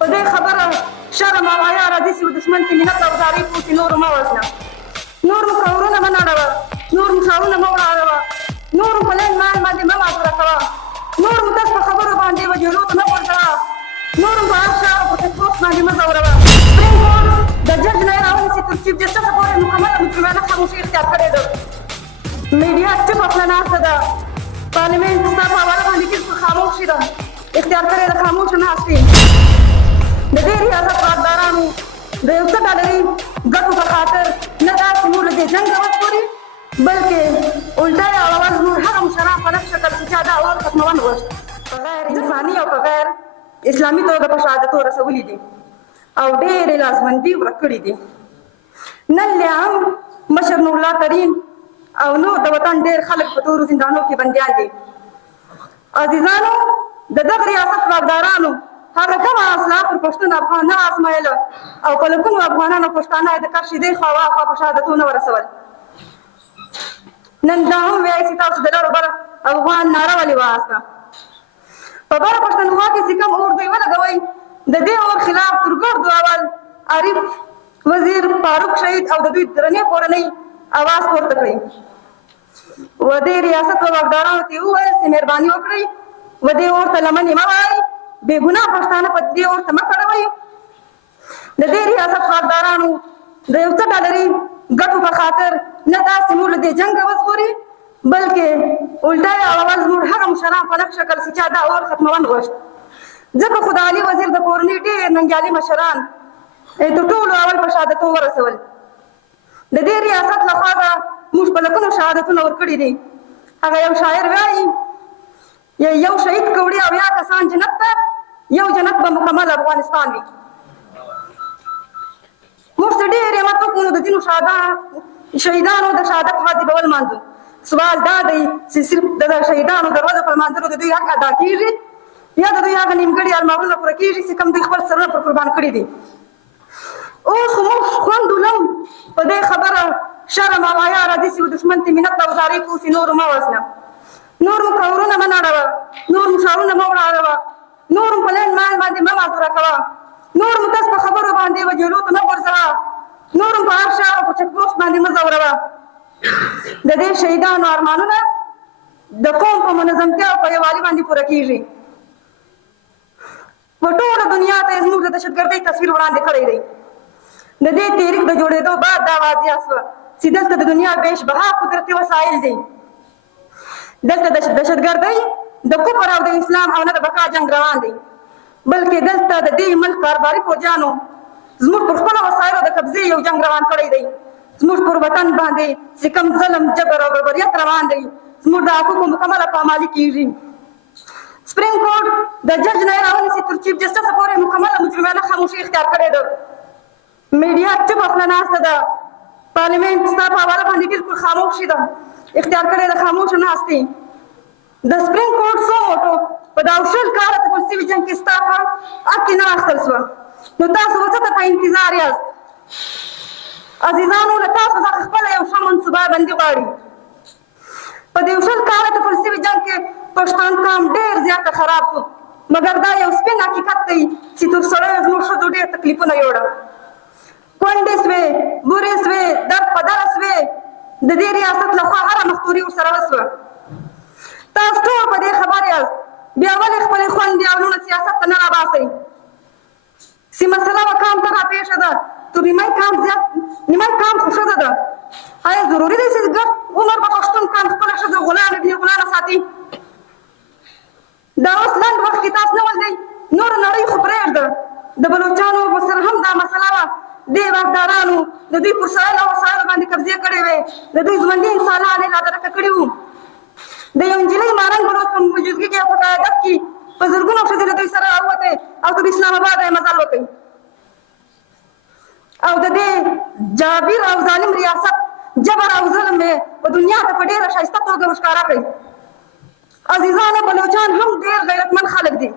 په دې خبره شرم او حیا راځي چې دښمن کې مینت او زارۍ پوسي نور مه وژنه، نور مو کورونه مه نړوه، نور مو ښارونه مه وړاروه، نور مو په لنډ مال باندې مه معذوره کوه، نور مو تش په خبرو باندې وجهلو ته مه غورځوه، نور مو په هر شهر او په ټکټوک باندې مه ځوروه. سپرین کورټ د جج نه یې راونیسي تر چیف جسټسه پورې مکمله مجرمانه خاموشي اختیار کړې ده. میډیا چوپه خوله ناسته ده، پارلمنټ ستا په حواله باندې بالکل خاموشي ده، اختیار کړې ده خاموشه ناستې. د دې ریاست واکدارانو د یو څه ډالري ګټو په خاطر نه داسې موږ له دې جنګه وژغوري، بلکې الټا یې اړول زموږ هغه مشران په لږ شکل چې چا دا اور ختمول غوښت په غیر انساني او په غیر اسلامي توګه په شهادتو رسولي دي او ډېرې لاسبندي ورک کړي دي. نن لا هم مشر نورالله ترین او نور د وطن ډېر خلک په تورو زندانو کې بندیان دي. عزیزانو، د دغه ریاست واکدارانو هغه کومه اصلاح پر پښتون افغان نه ازمایله او په لکونو افغانانو پښتانه یې د کار شیدې خوا خوا په شهادتونو ورسول. نن دا هم وایي چې تاسو د لرو بر افغان ناره ولې واسته. په بره پښتونخوا کې چې کوم اور دوی ولګوئ، د دې اور خلاف تر ګردو اول عارف وزیر فاروق شهید او د دوی درنې کورنۍ اواز پورته کړئ. و دې ریاست واکدارانو ته وویل چې مهرباني وکړئ و دې اور ته لمنې مه وایئ، بې ګناه پښتانه په دې اور ته مه کړوئ. د دې ریاست واکدارانو د یو څه ډالري ګټو په خاطر نه داسې موږ له دې جنګه وژغوري، بلکې الټا یې اړول زموږ هغه مشران په لږ شکل چې چا دا اور ختمول غوښت. ځکه خو د علي وزیر د کورنۍ ډېر ننګیالي مشران تر ټولو اول په شهادتو ورسول. د دې ریاست لخوا به موږ په لکونو شهادتونه ورکړي دي. هغه یو شاعر وایي یو شهید که وړي او یا کسان جنت ته، یو جنت به مکمل افغانستان وي. موږ څه ډېر همت وکړو نو د ځینو شهیدانو د شهادت ورځې به ولمانځو. سوال دا دی چې صرف د شهیدانو د ورځو په لمانځلو د دوی حق ادا کېږي یا د دوی هغه نیمګړي ارمانونه پوره کېږي چې کوم دوی خپل سرونه پر قربان کړي دي. اوس خو موږ خوند ولم په دې خبره شرم او حیا راځي چې دښمن ته مینت او زارۍ کوسي نور مه وژنه، نور مو کورونه مه نړوه، نور مو ښارونه مه وړاروه، نور مو په لنډ مال باندې مه معذوره کوه، نور مو تاسو په خبرو باندې وجهلو ته مه غورځوه، نور مو په هر شهر او په چکپوسټ باندې مه ځوروه. د دې شهیدانو ارمانونه د قوم په منظمتیا او په یووالي باندې پوره کېږي. په ټوله دنیا ته یې زموږ د دهشتګردۍ تصویر وړاندې کړی دی. د دې تحریک د جوړېدو بعد دا واضح شوه چې دلته د دنیا بیش بها قدرتي وسایل دي. دلته د دهشتګردۍ د کفر او د اسلام او نه د بقا جنګ روان دی، بلکې دلته د دې ملک کاروباري فوجیانو زموږ پر خپلو وسایلو د قبضې یو جنګ روان کړی دی. زموږ پر وطن باندې چې کوم ظلم جبر او بربریت روان دی، زموږ د حقوقو مکمله پامالي کېږي. سپرین کورټ د جج نه یې راونیسي تر چیف جسټسه پورې مکمله مجرمانه خاموشي اختیار کړې ده. میډیا چوپه خوله ناسته ده، پارلمنټ ستا په حواله باندې بالکل خاموشي ده، اختیار کړې ده خاموشه ناستې. د سپرین کورټ څو موټو په دا 20 کاله تپل سوي جنګ کې ستا په حق کې نه اخیستل سوه، نو تاسو څه ته په انتظار یاست؟ عزیزانو، له تاسو څخه خپله یو ښه منصوبه بندي غواړي. په دې 20 کاله تپل سوي جنګ کې پښتون قام ډېر زیاته خراب شو، مګر دا یو سپین حقیقت دی چې تر سړیو زموږ ښځو ډېر تکلیفونه یوړه. کونډې سوې، بورې سوې، درد په دره سوې، د دې ریاست لخوا هره مختوري ورسره وسوه. تاسو ټول په دې خبر یاست، بیا ولې خپلې خویندې او لوڼه سیاست ته نه راباسئ؟ چې مسله به قام ته راپېښه ده، تر نیمای قام زیات نیمای قام خو ښځه ده. آیا ضروري دی چې ګډ عمر به پښتون قام خپله ښځه غلامه بېغلامه ساتي؟ دا اوس لنډ وخت کې تاسو نه ولدئ، نوره نړۍ خو پرېږده. د بلوچانو سره هم دا مسله وه، دې واکدارانو د دوی پر سایل او وسایلو باندې قبضې کړې وې، د دوی ژوندي انسانان یې لادرکه کړي وو. د یو نجلۍ مارنګ بلوچ په موجودګي کې او په قیادت کې په زرګونو ښځې له دوی سره راووتې او تر اسلام آباده یې مزل وکړ. او د دې جابر او ظالم ریاست جبر او ظلم یې په دنیا ته په ډېره ښایسته توګه وښکاره کړئ. عزیزانو، بلوچان هم ډېر غیرتمند خلک دي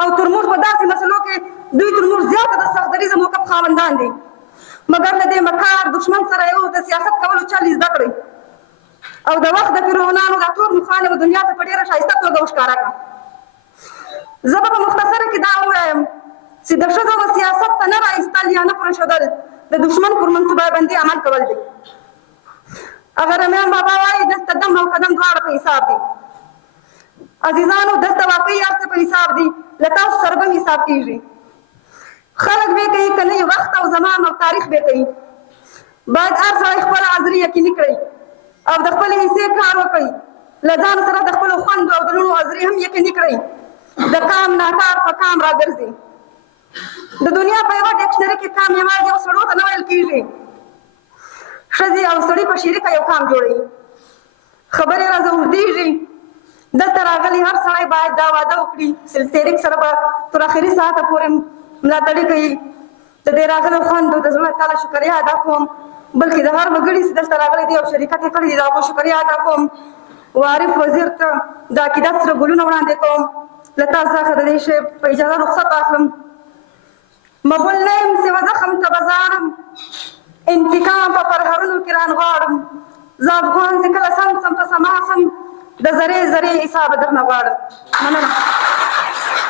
او تر موږ په داسې مسلو کې دوی تر موږ زیاته د سخت دریځه موقف خاوندان دي، مګر له دې مکار دښمن سره یو د سیاست کولو چل زده کړئ او د وخت د فرعونانو دا ټول مخان به دنیا ته په ډېره ښایسته توګه وښکاره کړه. زه به په مختصره کې دا ووایم چې د ښځو و سیاست ته نه رایستل یا نه پرېښودل د دښمن پر منصوبه بندي عمل کول دی. هغه رحمان بابا وایي دلته دم او قدم دواړه په حساب دي. عزیزانو دلته واقعي هر څه په حساب دي، له تاسو سره به حساب کېږي. خلک به کوي که نه وخت او زمان او تاریخ به کوي. باید هر سړی خپله حاضري یقیني کړئ او د خپلې حصې کار وکړئ. له ځان سره د خپلو خوندو او د لوڼو حاضري هم یقیني کړئ. د کام ناکار په کام راګرځي. د دنیا په یوه ډکشنري کې کام یوازې یو سړو ته نه ویل کېږي. ښځې او سړي په شریکه یو کام جوړوي. خبرې راځه اوږدېږي. دلته راغلي هر سړی باید دا واده وکړي چې تحریک سره به تر اخري ساعته پورې ملاتړي کوي. د دې راغلو خویندو د زړه تعالی شکریا ادا کوم، بلکې د هر وګړي چې دلته راغلی دی او شریکت یې کړی دی د هغو شکریا ادا کوم. وارف وزیر ته د عقیدت سره ګلونه وړاندې کوم. له تاسو څخه د دې شی په اجازه رخصت اخلم. مغول نه یم چې زخم ته بزارم، انتقام په پرهرونو کې رانغواړم. زه افغان چې کله سم په سما سم د ذرې ذرې حساب درنه غواړم. مننه.